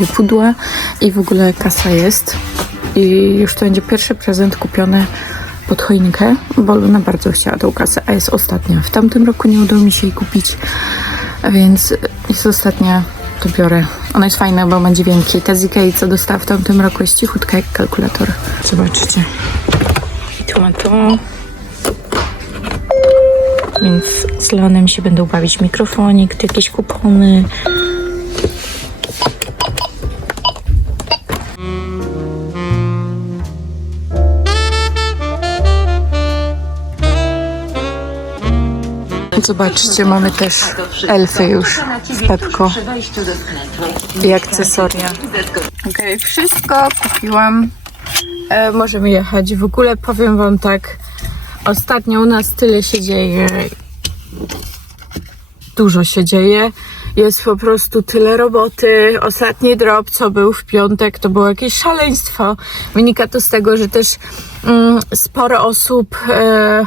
Kupuję pudła i w ogóle kasa jest. I już to będzie pierwszy prezent kupiony pod choinkę, bo Luna bardzo chciała tą kasę, a jest ostatnia. W tamtym roku nie udało mi się jej kupić, więc jest ostatnia, to biorę. Ona jest fajna, bo ma dźwięki. Ta z Ikei, co dostała w tamtym roku, jest cichutka jak kalkulator. Zobaczcie. I tu ma to. Więc z Leonem się będą bawić mikrofonik, jakieś kupony. Zobaczcie, mamy też elfy już w Pepko i akcesoria. Okej, wszystko kupiłam. E, możemy jechać. W ogóle powiem wam tak, ostatnio u nas tyle się dzieje. Dużo się dzieje. Jest po prostu tyle roboty. Ostatni drop, co był w piątek, to było jakieś szaleństwo. Wynika to z tego, że też mm, sporo osób e,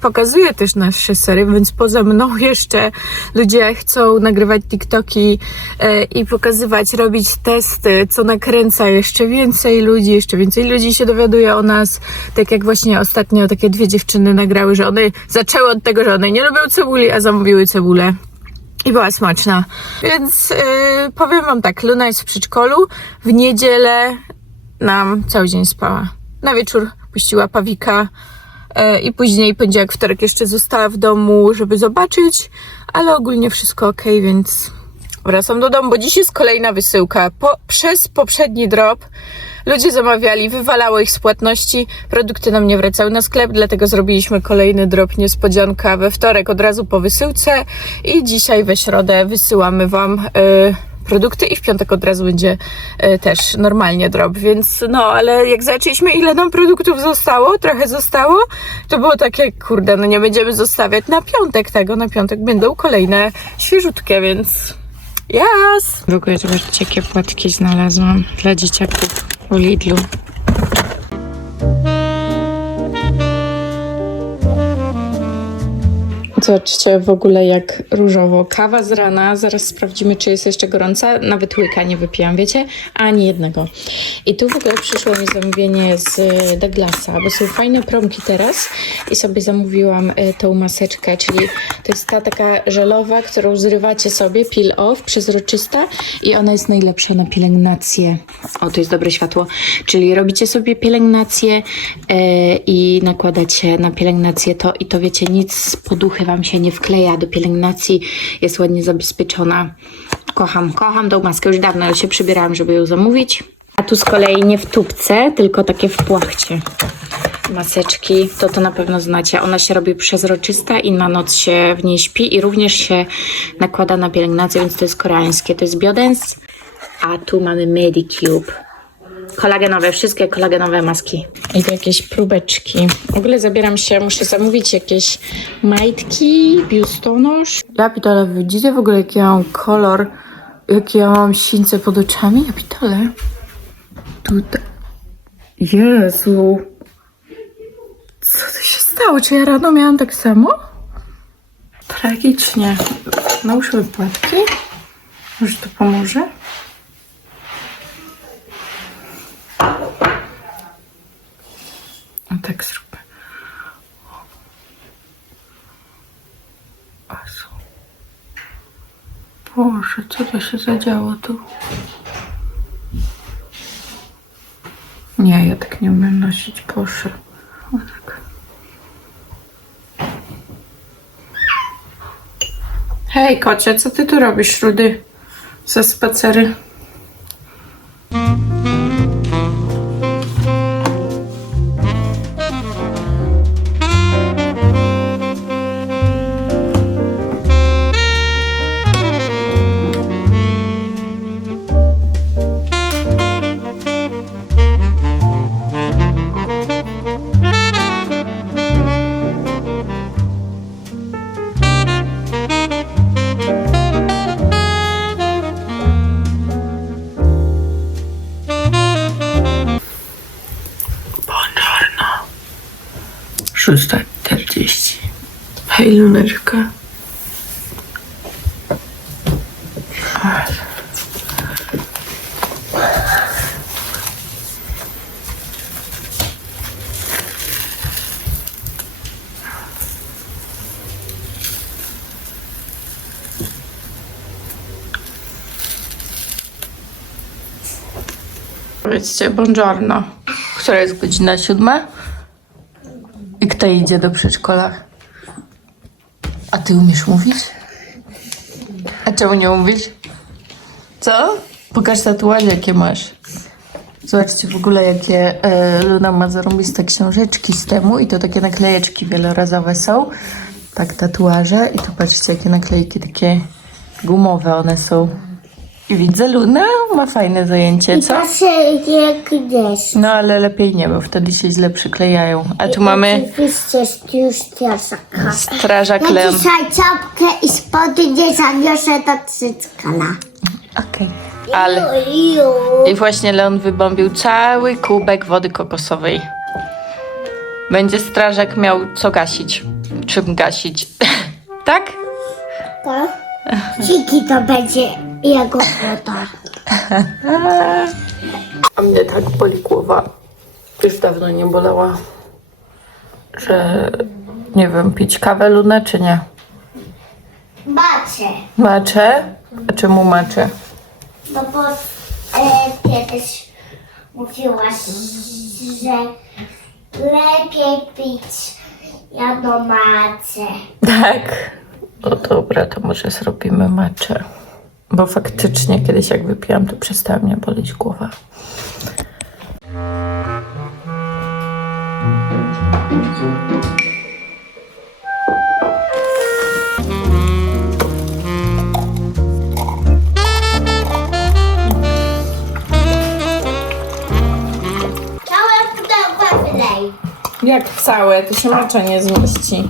pokazuje też nasze sery, więc poza mną jeszcze ludzie chcą nagrywać TikToki e, i pokazywać, robić testy, co nakręca jeszcze więcej ludzi, jeszcze więcej ludzi się dowiaduje o nas. Tak jak właśnie ostatnio takie dwie dziewczyny nagrały, że one zaczęły od tego, że one nie lubią cebuli, a zamówiły cebulę. I była smaczna. Więc yy, powiem wam tak, Luna jest w przedszkolu. W niedzielę nam cały dzień spała. Na wieczór puściła pawika i później poniedziałek, wtorek jeszcze została w domu, żeby zobaczyć, ale ogólnie wszystko ok, więc wracam do domu, bo dziś jest kolejna wysyłka. Po, przez poprzedni drop ludzie zamawiali, wywalało ich z płatności, produkty nam nie wracały na sklep, dlatego zrobiliśmy kolejny drop niespodzianka we wtorek od razu po wysyłce i dzisiaj we środę wysyłamy Wam y, produkty i w piątek od razu będzie y, też normalnie drop, więc no, ale jak zaczęliśmy ile nam produktów zostało, trochę zostało, to było takie, kurde, no nie będziemy zostawiać na piątek tego, na piątek będą kolejne świeżutkie, więc Yes! W ogóle zobaczcie, jakie płatki znalazłam dla dzieciaków u Lidlu. Zobaczcie w ogóle jak różowo. Kawa z rana, zaraz sprawdzimy, czy jest jeszcze gorąca. Nawet łyka nie wypijam, wiecie? Ani jednego. I tu w ogóle przyszło mi zamówienie z e, Douglasa, bo są fajne promki teraz i sobie zamówiłam e, tą maseczkę, czyli to jest ta taka żelowa, którą zrywacie sobie, peel off, przezroczysta i ona jest najlepsza na pielęgnację. O, to jest dobre światło. Czyli robicie sobie pielęgnację e, i nakładacie na pielęgnację to i to wiecie, nic z poduchy wam się nie wkleja do pielęgnacji, jest ładnie zabezpieczona. Kocham, kocham tą maskę, już dawno się przybierałam, żeby ją zamówić. A tu z kolei nie w tubce, tylko takie w płachcie maseczki, to to na pewno znacie. Ona się robi przezroczysta i na noc się w niej śpi i również się nakłada na pielęgnację, więc to jest koreańskie. To jest Biodens, a tu mamy Medicube. Kolagenowe, wszystkie kolagenowe maski. I to jakieś próbeczki. W ogóle zabieram się, muszę zamówić jakieś majtki, biustonosz. Ja pitole, widzicie w ogóle jaki ja mam kolor, jaki ja mam sińce pod oczami? Ja pitole. Tutaj. Jezu. Co to się stało? Czy ja rano miałam tak samo? Tragicznie. Nałóżmy płatki. Może to pomoże? Tak zróbmy. Asu. Boże, co to się zadziało tu? Nie, ja tak nie umiem nosić. O tak. Hej, kocie, co ty tu robisz, Rudy? Za spacery. 6.40. Hej, luneczka. Powiedzcie buongiorno. Która jest godzina siódma? Kto idzie do przedszkola? A ty umiesz mówić? A czemu nie mówisz? Co? Pokaż tatuaże, jakie masz. Zobaczcie w ogóle, jakie e, Luna ma zarąbiste książeczki z temu i to takie naklejeczki wielorazowe są. Tak, tatuaże i tu patrzcie, jakie naklejki takie gumowe one są. I widzę, Luna ma fajne zajęcie, co? Patrzę jak gdzieś. No ale lepiej nie, bo wtedy się źle przyklejają. A tu mamy Oczywiście już tiasaka. strażak Ja Leon. dzisiaj czapkę i spody nie zaniosę do cyckala. Okej. Ale... I właśnie Leon wybombił cały kubek wody kokosowej. Będzie strażak miał co gasić. Czym gasić. tak? To? Dziki to będzie jego woda. A mnie tak boli głowa. Już dawno nie bolała. Że nie wiem, pić kawę lunę czy nie? Macie. Maczę? A czemu maczę? No bo e, kiedyś mówiłaś, że lepiej pić janomacę. Tak. No dobra, to może zrobimy maczę. Bo faktycznie kiedyś jak wypiłam, to przestała mnie boleć głowa. Całe pudełko wylej. Jak całe, to się macza nie zmieści.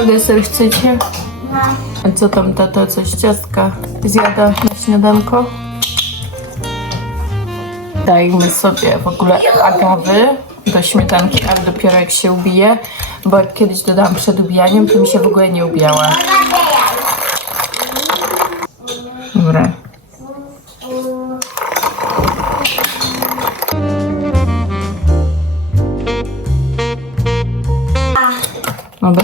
Na deser chcecie? No. A co tam tata, coś ciastka zjada na śniadanko? Dajmy sobie w ogóle agawy do śmietanki, ale dopiero jak się ubije, bo jak kiedyś dodałam przed ubijaniem, to mi się w ogóle nie ubijała.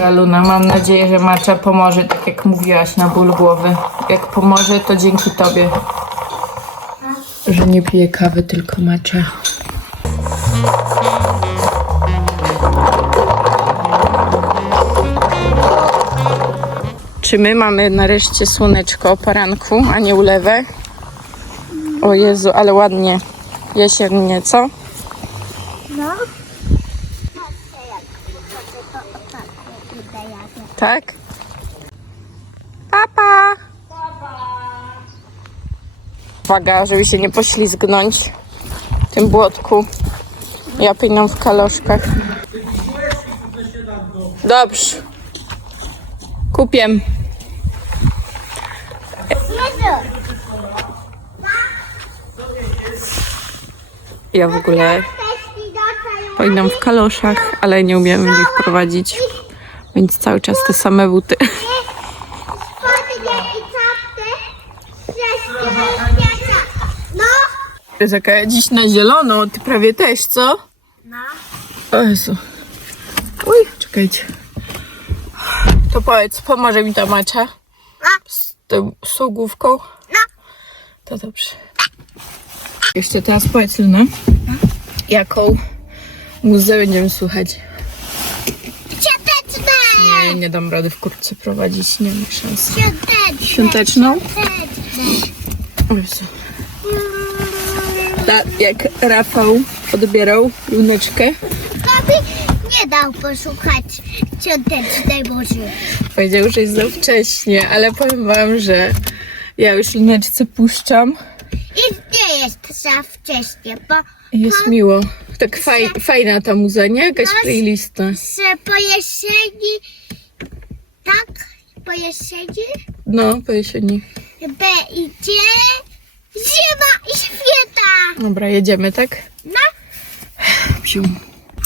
Dobra, Luna, mam nadzieję, że macza pomoże, tak jak mówiłaś, na ból głowy. Jak pomoże, to dzięki tobie. Że nie piję kawy, tylko maczę. Czy my mamy nareszcie słoneczko o poranku, a nie ulewę? O Jezu, ale ładnie. Jesiennie, co? Tak? Papa! Uwaga, żeby się nie poślizgnąć w tym błotku. Ja pinam w kaloszkach. Dobrze. Kupię. Ja w ogóle powinnam w kaloszach, ale nie umiem w nich prowadzić. Więc cały czas te same buty. No. Jaka dziś na zielono, ty prawie też, co? No. O Jezu. Uj, czekajcie. To powiedz, pomoże mi ta macza? No. Z tą sługówką? No. To dobrze. Jeszcze teraz powiedz, Luna, jaką muzykę będziemy słuchać? Nie, nie dam rady w kurtce prowadzić, nie ma szans. Świąteczną? Tak jak Rafał odbierał luneczkę, To mi nie dał posłuchać świątecznej muzyki. Powiedział, że jest za wcześnie, ale powiem wam, że ja już lineczce puszczam I nie jest za wcześnie, bo Jest miło. Tak faj, fajna ta muza, nie? Jakaś playlista. że po jesieni, tak, po jesieni No, po jesieni. będzie zima i święta. Dobra, jedziemy, tak? No, Psiu.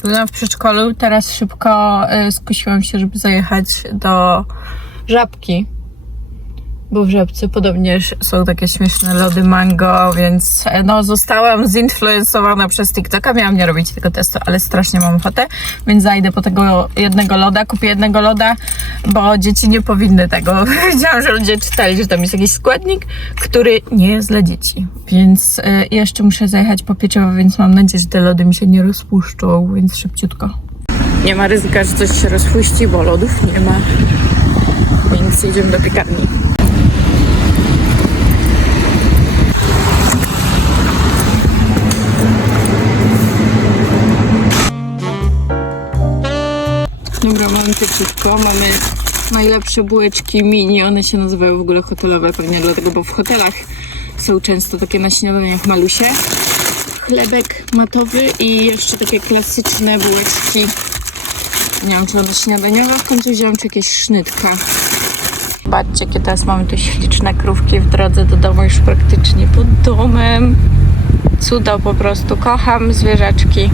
Byłam w przedszkolu, teraz szybko y, skusiłam się, żeby zajechać do Żabki. Bo w Żabce podobnież są takie śmieszne lody mango, więc e, no zostałam zinfluencowana przez TikToka. Miałam nie robić tego testu, ale strasznie mam ochotę, więc zajdę po tego jednego loda, kupię jednego loda, bo dzieci nie powinny tego. Wiedziałam, że ludzie czytali, że tam jest jakiś składnik, który nie jest dla dzieci. Więc e, jeszcze muszę zajechać po pieczywo, więc mam nadzieję, że te lody mi się nie rozpuszczą, więc szybciutko. Nie ma ryzyka, że coś się rozpuści, bo lodów nie ma. Więc jedziemy do piekarni. Pieczywo, mamy najlepsze bułeczki mini, one się nazywają w ogóle hotelowe, pewnie dlatego, bo w hotelach są często takie na śniadaniach malusie. Chlebek matowy i jeszcze takie klasyczne bułeczki. Nie wiem, czy one śniadaniowe, w końcu wziąłem czy jakieś sznytka. Zobaczcie, jakie teraz mamy tu śliczne krówki w drodze do domu, już praktycznie pod domem. Cudo po prostu, kocham zwierzaczki.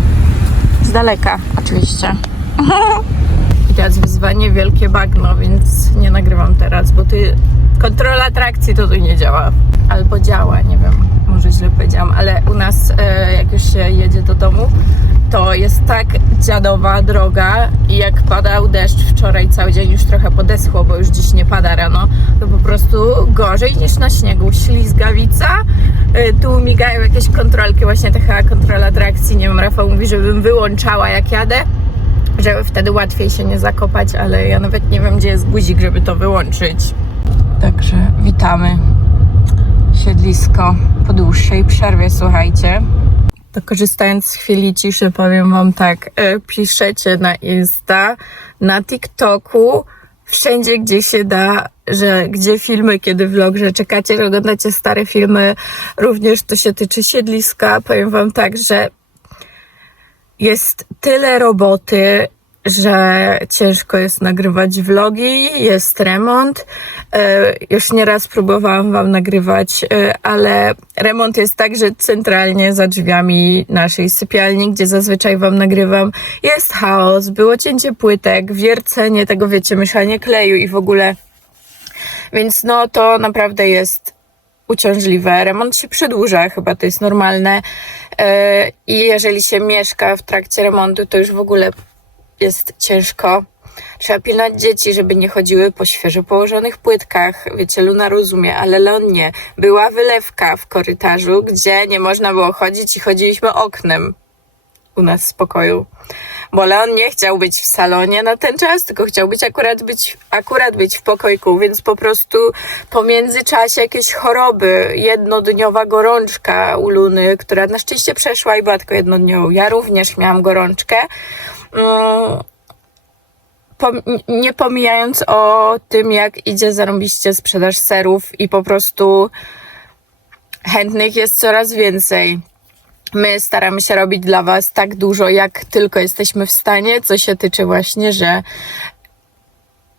Z daleka oczywiście. Teraz wyzwanie wielkie bagno, więc nie nagrywam teraz, bo ty kontrola atrakcji to tu nie działa. Albo działa, nie wiem, może źle powiedziałam, ale u nas e, jak już się jedzie do domu, to jest tak dziadowa droga i jak padał deszcz wczoraj cały dzień już trochę podeschło, bo już dziś nie pada rano, to po prostu gorzej niż na śniegu. Ślizgawica, e, tu migają jakieś kontrolki, właśnie taka kontrola atrakcji, nie wiem, Rafał mówi, żebym wyłączała jak jadę, żeby wtedy łatwiej się nie zakopać, ale ja nawet nie wiem, gdzie jest guzik, żeby to wyłączyć. Także witamy siedlisko po dłuższej przerwie, słuchajcie. To korzystając z chwili ciszy, powiem Wam tak, e, piszecie na Insta, na TikToku, wszędzie gdzie się da, że gdzie filmy, kiedy vlog, że czekacie, że oglądacie stare filmy, również to się tyczy siedliska. Powiem Wam tak, że jest tyle roboty, że ciężko jest nagrywać vlogi, jest remont. E, Już nieraz próbowałam Wam nagrywać, e, ale remont jest tak, że centralnie za drzwiami naszej sypialni, gdzie zazwyczaj Wam nagrywam, jest chaos, było cięcie płytek, wiercenie tego, wiecie, mieszanie kleju i w ogóle. Więc no to naprawdę jest uciążliwe. Remont się przedłuża, chyba to jest normalne. E, I jeżeli się mieszka w trakcie remontu, to już w ogóle jest ciężko. Trzeba pilnować dzieci, żeby nie chodziły po świeżo położonych płytkach. Wiecie, Luna rozumie, ale Leon nie. Była wylewka w korytarzu, gdzie nie można było chodzić i chodziliśmy oknem u nas w pokoju. Bo Leon nie chciał być w salonie na ten czas, tylko chciał być akurat być, akurat być w pokoiku, więc po prostu po międzyczasie jakieś choroby, jednodniowa gorączka u Luny, która na szczęście przeszła i była tylko jednodniową. Ja również miałam gorączkę. Mm, nie pomijając o tym, jak idzie zarąbiście sprzedaż serów i po prostu chętnych jest coraz więcej. My staramy się robić dla Was tak dużo, jak tylko jesteśmy w stanie, co się tyczy właśnie, że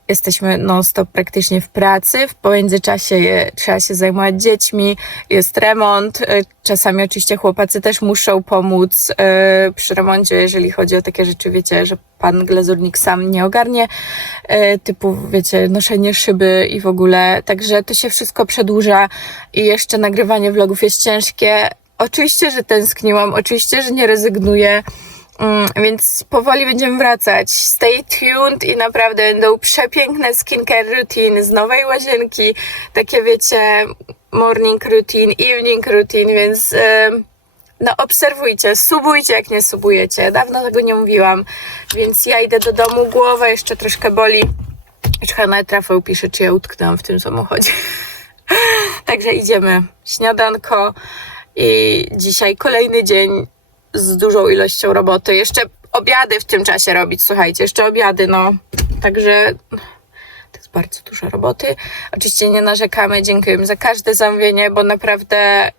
jesteśmy non-stop praktycznie w pracy. W międzyczasie je, trzeba się zajmować dziećmi, jest remont. y, Czasami oczywiście chłopacy też muszą pomóc y, przy remoncie, jeżeli chodzi o takie rzeczy, wiecie, że pan glazurnik sam nie ogarnie, y, typu, wiecie, noszenie szyby i w ogóle. Także to się wszystko przedłuża i jeszcze nagrywanie vlogów jest ciężkie. Oczywiście, że tęskniłam, oczywiście, że nie rezygnuję. Mm, Więc powoli będziemy wracać. Stay tuned i naprawdę będą przepiękne skincare routine z nowej łazienki. Takie wiecie, morning routine, evening routine, więc no obserwujcie, subujcie jak nie subujecie. Dawno tego nie mówiłam, więc ja idę do domu, głowa jeszcze troszkę boli. Trochę nawet Rafał pisze, czy ja utknęłam w tym samochodzie. Także idziemy. Śniadanko i dzisiaj kolejny dzień z dużą ilością roboty. Jeszcze obiady w tym czasie robić, słuchajcie, jeszcze obiady, no. Także to jest bardzo dużo roboty. Oczywiście nie narzekamy, dziękujemy za każde zamówienie, bo naprawdę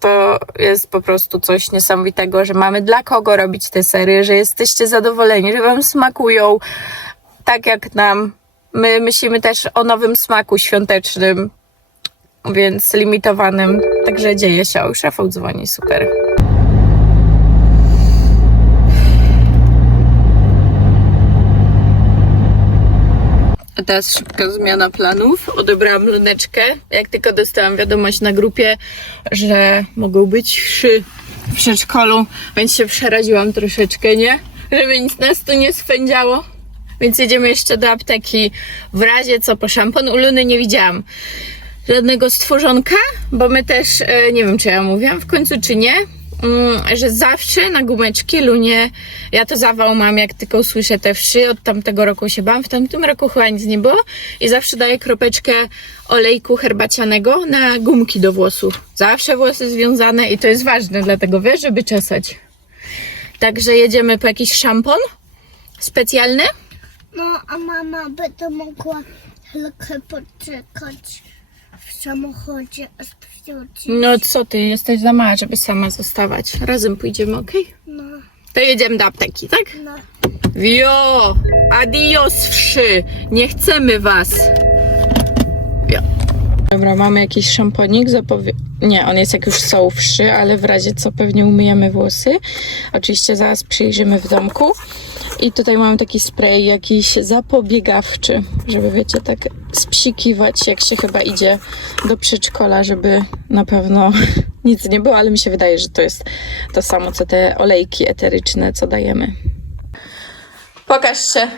to jest po prostu coś niesamowitego, że mamy dla kogo robić te serie, że jesteście zadowoleni, że wam smakują tak jak nam. My myślimy też o nowym smaku świątecznym, więc limitowanym. Także dzieje się. O, już Rafał dzwoni, super. A teraz szybka zmiana planów. Odebrałam luneczkę. Jak tylko dostałam wiadomość na grupie, że mogą być wszy w przedszkolu, więc się przeraziłam troszeczkę, nie? Żeby nic nas tu nie swędziało. Więc jedziemy jeszcze do apteki. W razie co po szampon u Luny nie widziałam żadnego stworzonka, bo my też, e, nie wiem czy ja mówiłam w końcu czy nie, mm, że zawsze na gumeczki Lunie, ja to zawał mam jak tylko słyszę te wszy, od tamtego roku się bałam, w tamtym roku chyba nic nie było i zawsze daję kropeczkę olejku herbacianego na gumki do włosów. Zawsze włosy związane i to jest ważne, dlatego wiesz, żeby czesać. Także jedziemy po jakiś szampon specjalny. No, a mama by to mogła chwilkę poczekać samochodzie, aż wróci. No co ty, jesteś za mała, żeby sama zostawać. Razem pójdziemy, okej? No, To jedziemy do apteki, tak? no. Wio! Adios wszy! Nie chcemy was! Wio. Dobra, mamy jakiś szamponik. Zapowie... Nie, on jest jak już są ale w razie co pewnie umyjemy włosy. Oczywiście zaraz przyjrzymy w domku. I tutaj mamy taki spray jakiś zapobiegawczy, żeby wiecie, tak spsikiwać, jak się chyba idzie do przedszkola, żeby na pewno nic nie było, ale mi się wydaje, że to jest to samo, co te olejki eteryczne, co dajemy. Pokaż się.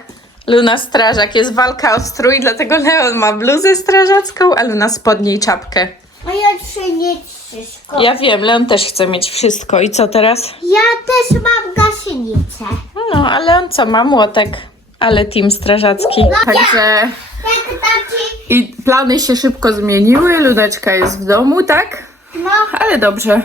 Luna strażak. Jest walka o strój, dlatego Leon ma bluzę strażacką, a Luna spodnie i czapkę. A ja przynieść wszystko. Ja wiem, Leon też chce mieć wszystko. I co teraz? Ja też mam gasienicę. No, ale on co ma? Młotek. Ale team strażacki. Także... Taci, I plany się szybko zmieniły. Luneczka jest w domu, tak? no, Ale dobrze.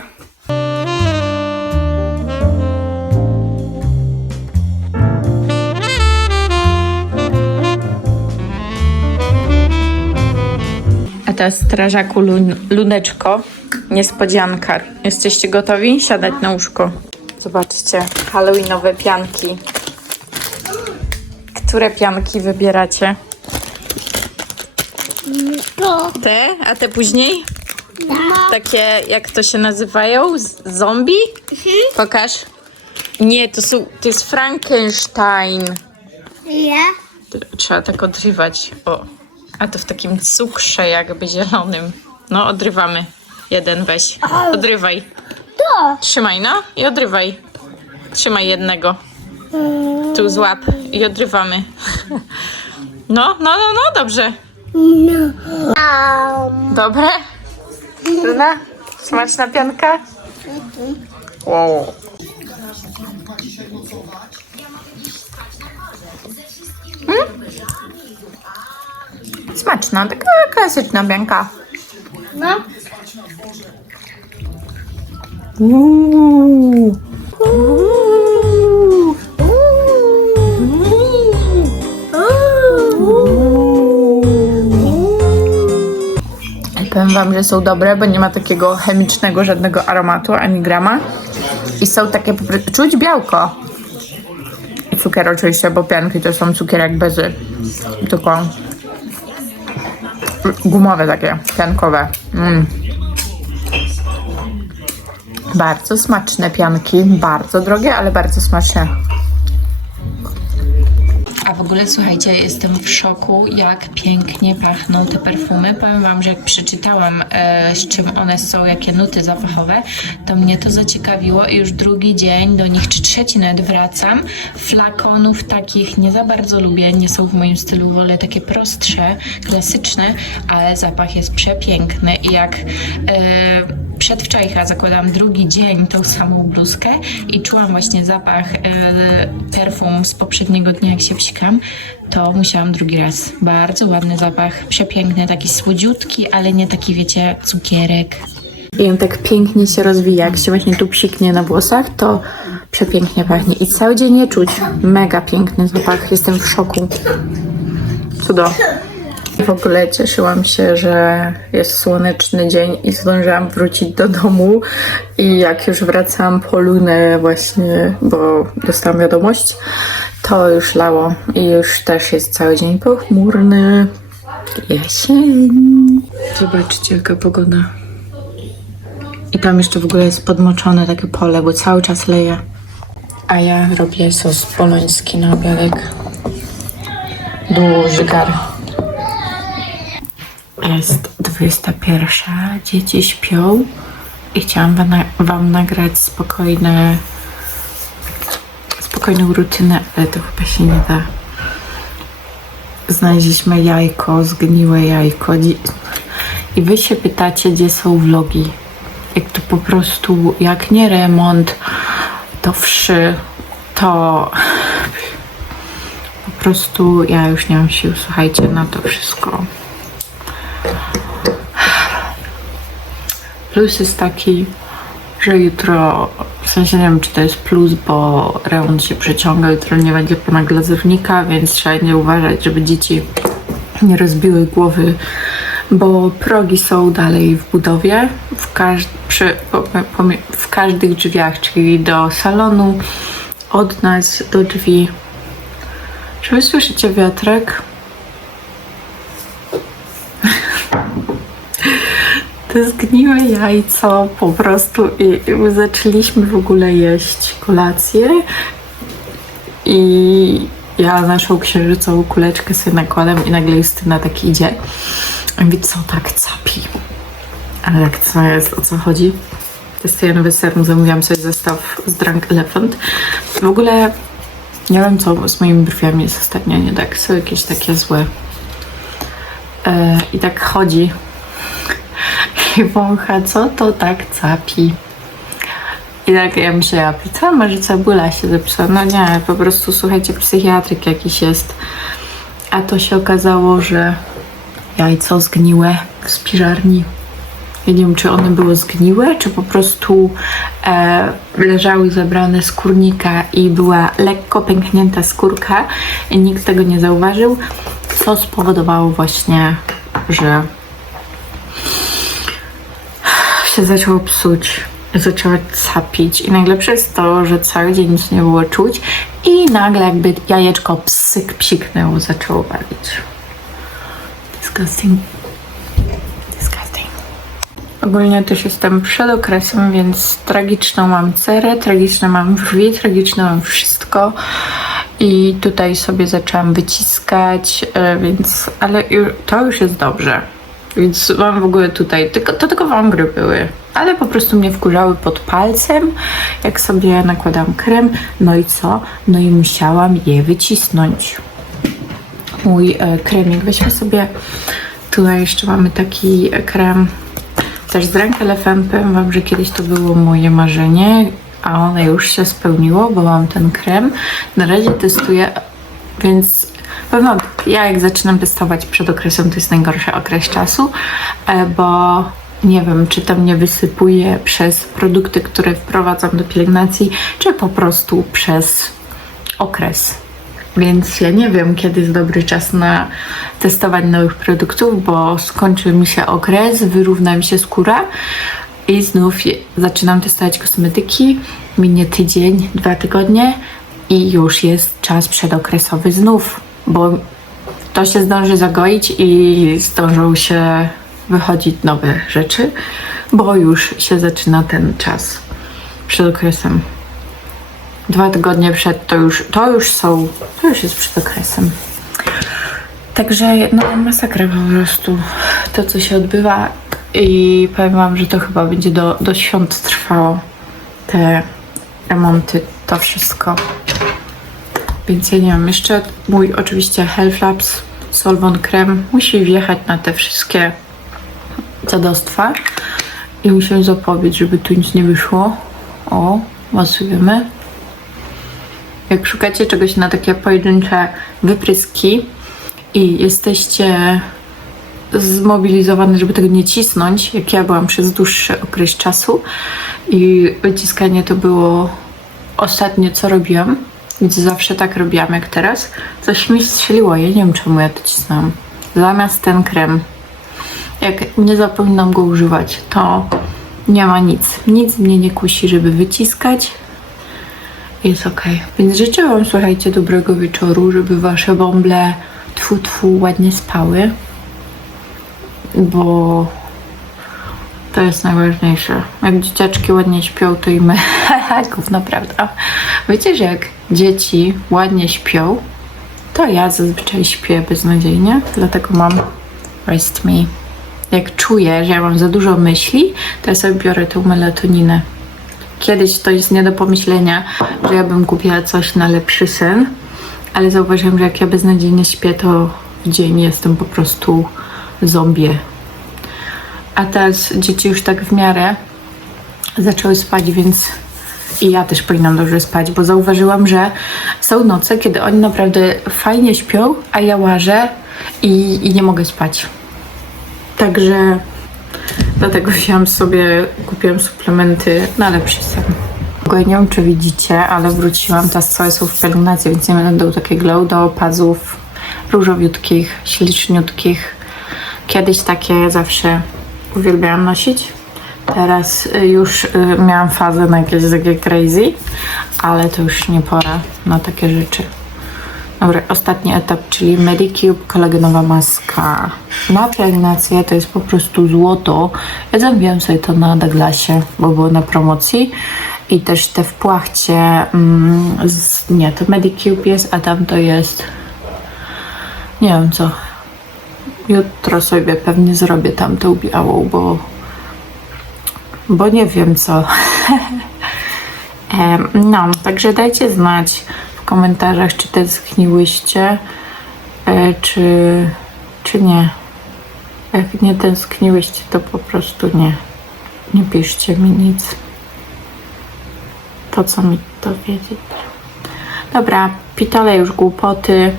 A teraz strażaku lun- luneczko. Niespodzianka. Jesteście gotowi? Siadać na łóżko. Zobaczcie, halloweenowe pianki. Które pianki wybieracie? to, Te? A te później? no. takie, jak to się nazywają? Z- Zombie? Pokaż. Nie, to są, to jest Frankenstein. T- Trzeba tak odrywać. O. A to w takim cukrze jakby zielonym. No, odrywamy. Jeden weź. Odrywaj. To. Trzymaj, no i odrywaj. Trzymaj jednego. Tu złap i odrywamy. No, no, no, no, dobrze. No. Dobre? Luna? Smaczna pianka? Wow. Mm? Smaczna, taka klasyczna pianka. no. Uuu. Powiem wam, że są dobre, bo nie ma takiego chemicznego żadnego aromatu ani grama. I są takie po prostu, czuć białko. I cukier oczywiście, bo pianki to są cukierek bezy. Tylko gumowe takie, piankowe. Mm. Bardzo smaczne pianki, bardzo drogie, ale bardzo smaczne. A w ogóle słuchajcie, jestem w szoku, jak pięknie pachną te perfumy. Powiem Wam, że jak przeczytałam, e, z czym one są, jakie nuty zapachowe, to mnie to zaciekawiło i już drugi dzień do nich, czy trzeci nawet wracam. Flakonów takich nie za bardzo lubię, nie są w moim stylu, wolę takie prostsze, klasyczne, ale zapach jest przepiękny i jak e, przedwczoraj chyba zakładałam drugi dzień tą samą bluzkę i czułam właśnie zapach e, perfum z poprzedniego dnia, jak się psikam, to musiałam drugi raz. Bardzo ładny zapach, przepiękny, taki słodziutki, ale nie taki, wiecie, cukierek. I on tak pięknie się rozwija, jak się właśnie tu psiknie na włosach, to przepięknie pachnie. I cały dzień nie czuć. Mega piękny zapach, jestem w szoku. Cudo. W ogóle cieszyłam się, że jest słoneczny dzień i zdążyłam wrócić do domu. I jak już wracałam po lunę właśnie, bo dostałam wiadomość, to już lało i już też jest cały dzień pochmurny. Jesień. Zobaczcie, jaka pogoda. I tam jeszcze w ogóle jest podmoczone takie pole, bo cały czas leje. A ja robię sos poloński na obiadek. Duży gar. Jest 21. Dzieci śpią i chciałam wam, na- wam nagrać spokojne, spokojną rutynę, ale to chyba się nie da. Znaleźliśmy jajko, zgniłe jajko. I wy się pytacie, gdzie są vlogi. Jak to po prostu, jak nie remont, to wszy, to po prostu ja już nie mam sił, słuchajcie, na to wszystko. Plus jest taki, że jutro, w sensie nie wiem, czy to jest plus, bo remont się przeciąga, jutro nie będzie pana glazurnika, więc trzeba nie uważać, żeby dzieci nie rozbiły głowy, bo progi są dalej w budowie, w, każ- przy, po, pomie- w każdych drzwiach, czyli do salonu, od nas do drzwi. Czy wy słyszycie wiatrek? To zgniłe jajco po prostu i my zaczęliśmy w ogóle jeść kolację i ja naszą księżycową kuleczkę sobie nakładam i nagle Justyna tak idzie. I mówi, co tak capi? Ale jak co jest, o co chodzi? Testuję nowy serum, zamówiłam sobie zestaw z Drunk Elephant. W ogóle nie wiem, co z moimi brwiami jest ostatnio nie tak. Są jakieś takie złe. E, I tak chodzi i wącha, co to tak capi. I tak ja myślę, ja co, może cebula się zepsuła? No nie, po prostu słuchajcie, psychiatryk jakiś jest. A to się okazało, że jajco zgniłe w spiżarni. Ja nie wiem, czy one były zgniłe, czy po prostu e, leżały zebrane z kurnika i była lekko pęknięta skórka i nikt tego nie zauważył, co spowodowało właśnie, że się zaczęło psuć, zaczęła capić i najlepsze jest to, że cały dzień nic nie było czuć i nagle jakby jajeczko psyk psiknęło, zaczęło walić. Disgusting. Disgusting. Ogólnie też jestem przed okresem, więc tragiczną mam cerę, tragiczne mam brwi, tragiczne mam wszystko. I tutaj sobie zaczęłam wyciskać, e, więc, ale to już jest dobrze. Więc mam w ogóle tutaj, tylko, to tylko wągry były, ale po prostu mnie wkurzały pod palcem, jak sobie nakładam krem. No i co? No i musiałam je wycisnąć mój e, kremik. Weźmy sobie, tutaj jeszcze mamy taki e, krem też z Drunk Elephant. Powiem Wam, że kiedyś to było moje marzenie, a one już się spełniło, bo mam ten krem. Na razie testuję, więc powiem ja jak zaczynam testować przed okresem, to jest najgorszy okres czasu, e, bo nie wiem, czy to mnie wysypuje przez produkty, które wprowadzam do pielęgnacji, czy po prostu przez okres. Więc ja nie wiem, kiedy jest dobry czas na testowanie nowych produktów, bo skończy mi się okres, wyrówna mi się skóra i znów zaczynam testować kosmetyki. Minie tydzień, dwa tygodnie i już jest czas przedokresowy znów, bo to się zdąży zagoić i zdążą się wychodzić nowe rzeczy, bo już się zaczyna ten czas przed okresem dwa tygodnie przed to już, to już są, to już jest przed okresem. Także no masakra po prostu to, co się odbywa i powiem wam, że to chyba będzie do, do świąt trwało te remonty, to wszystko. Więc ja nie wiem, jeszcze mój oczywiście Health Labs Solvon Krem musi wjechać na te wszystkie dziadostwa i musimy zapobiec, żeby tu nic nie wyszło. O, masujemy. Jak szukacie czegoś na takie pojedyncze wypryski i jesteście zmobilizowane, żeby tego nie cisnąć, jak ja byłam przez dłuższy okres czasu i wyciskanie to było ostatnie, co robiłam, więc zawsze tak robiłam jak teraz. Coś mi strzeliło, ja nie wiem czemu ja to cisnęłam. zamiast ten krem. Jak nie zapominam go używać, to nie ma nic. Nic mnie nie kusi, żeby wyciskać. Jest ok. Więc życzę Wam, słuchajcie, dobrego wieczoru, żeby Wasze bąble tfu tfu ładnie spały. Bo to jest najważniejsze. Jak dzieciaczki ładnie śpią, to i my. Gówno, prawda? Wiecie, że jak dzieci ładnie śpią, to ja zazwyczaj śpię beznadziejnie, dlatego mam rest me. Jak czuję, że ja mam za dużo myśli, to ja sobie biorę tą melatoninę. Kiedyś to jest nie do pomyślenia, że ja bym kupiła coś na lepszy sen, ale zauważyłam, że jak ja beznadziejnie śpię, to w dzień jestem po prostu zombie. A teraz dzieci już tak w miarę zaczęły spać, więc i ja też powinnam dobrze spać, bo zauważyłam, że są noce, kiedy oni naprawdę fajnie śpią, a ja łażę i, i nie mogę spać. Także dlatego wziąłam sobie, kupiłam suplementy na lepszy sen. Nie wiem, czy widzicie, ale wróciłam, teraz całe są w pielęgnacji, więc nie będą takie glow do pazów różowiutkich, śliczniutkich. Kiedyś takie zawsze uwielbiałam nosić. Teraz y, już y, miałam fazę na jakieś takie crazy, ale to już nie pora na takie rzeczy. Dobra, ostatni etap, czyli Medicube kolagenowa maska. Na pielęgnację to jest po prostu złoto. Ja zamówiłam sobie to na Douglasie, bo było na promocji. I też te w płachcie, mm, z, nie, to Medicube jest, a tam to jest, nie wiem co. Jutro sobie pewnie zrobię tam tą białą, bo, bo nie wiem co. No, także dajcie znać w komentarzach, czy tęskniłyście, e, czy, czy nie. Jak nie tęskniłyście, to po prostu nie. Nie piszcie mi nic. Po co mi to wiedzieć? Dobra, pitole już głupoty.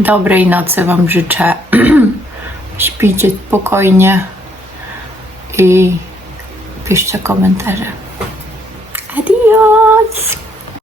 Dobrej nocy Wam życzę. Śpijcie spokojnie i piszcie komentarze. Adios!